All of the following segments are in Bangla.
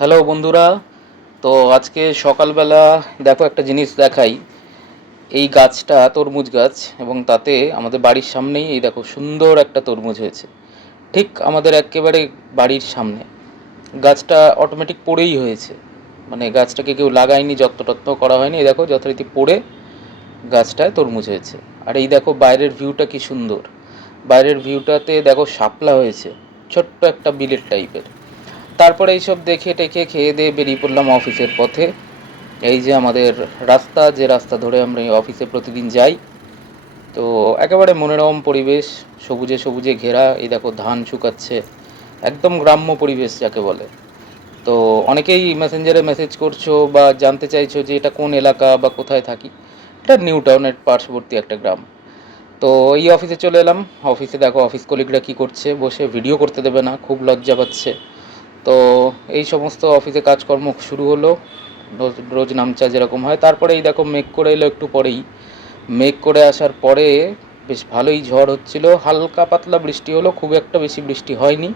হ্যালো বন্ধুরা। তো আজকে সকালবেলা দেখো একটা জিনিস দেখাই। এই গাছটা তরমুজ গাছ, এবং তাতে আমাদের বাড়ির সামনেই এই দেখো সুন্দর একটা তরমুজ হয়েছে, ঠিক আমাদের একেবারে বাড়ির সামনে। গাছটা অটোমেটিক পড়েই হয়েছে, মানে গাছটাকে কেউ লাগায়নি, যত্ন টত্ন করা হয়নি। এই দেখো যথারীতি পড়ে গাছটায় তরমুজ হয়েছে। আর এই দেখো বাইরের ভিউটা কি সুন্দর। বাইরের ভিউটাতে দেখো শাপলা হয়েছে, ছোট্ট একটা বিলের টাইপের। তারপরে এইসব দেখে টেখে খেয়ে দিয়ে বেরিয়ে পড়লাম অফিসের পথে। এই যে আমাদের রাস্তা, যে রাস্তা ধরে আমরা এই অফিসে প্রতিদিন যাই। তো একেবারে মনোরম পরিবেশ, সবুজে সবুজে ঘেরা। এই দেখো ধান শুকাচ্ছে, একদম গ্রাম্য পরিবেশ যাকে বলে। তো অনেকেই মেসেঞ্জারে মেসেজ করছো বা জানতে চাইছো যে এটা কোন এলাকা বা কোথায় থাকি। এটা নিউ টাউনের পার্শ্ববর্তী একটা গ্রাম। তো এই অফিসে চলে এলাম। অফিসে দেখো অফিস কলিগরা কী করছে, বসে ভিডিও করতে দেবে না, খুব লজ্জা পাচ্ছে। তো এই সমস্ত অফিসে কাজকর্ম শুরু হলো, রোজ রোজ নামচা যেরকম হয়। তারপরে এই দেখো মেঘ করে এলো একটু পরেই। মেঘ করে আসার পরে বেশ ভালোই ঝড় হচ্ছিল, হালকা পাতলা বৃষ্টি হলো, খুব একটা বেশি বৃষ্টি হয়নি,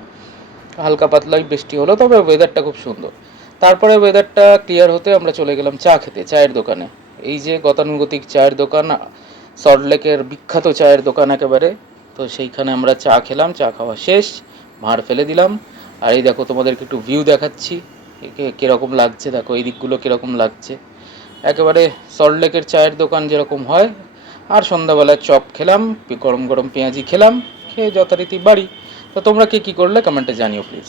হালকা পাতলাই বৃষ্টি হলো, তবে ওয়েদারটা খুব সুন্দর। তারপরে ওয়েদারটা ক্লিয়ার হতে আমরা চলে গেলাম চা খেতে, চায়ের দোকানে। এই যে গতানুগতিক চায়ের দোকান, সল্টলেকের বিখ্যাত চায়ের দোকান একেবারে। তো সেইখানে আমরা চা খেলাম, চা খাওয়া শেষ, ভাঁড় ফেলে দিলাম। আর এই দেখো তোমাদেরকে একটু ভিউ দেখাচ্ছি, কীরকম লাগছে, দেখো এই দিকগুলো কীরকম লাগছে। একেবারে সল্টলেকের চায়ের দোকান যেরকম হয়। আর সন্ধ্যাবেলায় চপ খেলাম, গরম গরম পেঁয়াজি খেলাম, খেয়ে যথারীতি বাড়ি। তো তোমরা কে কী করলে কমেন্টে জানিও প্লিজ।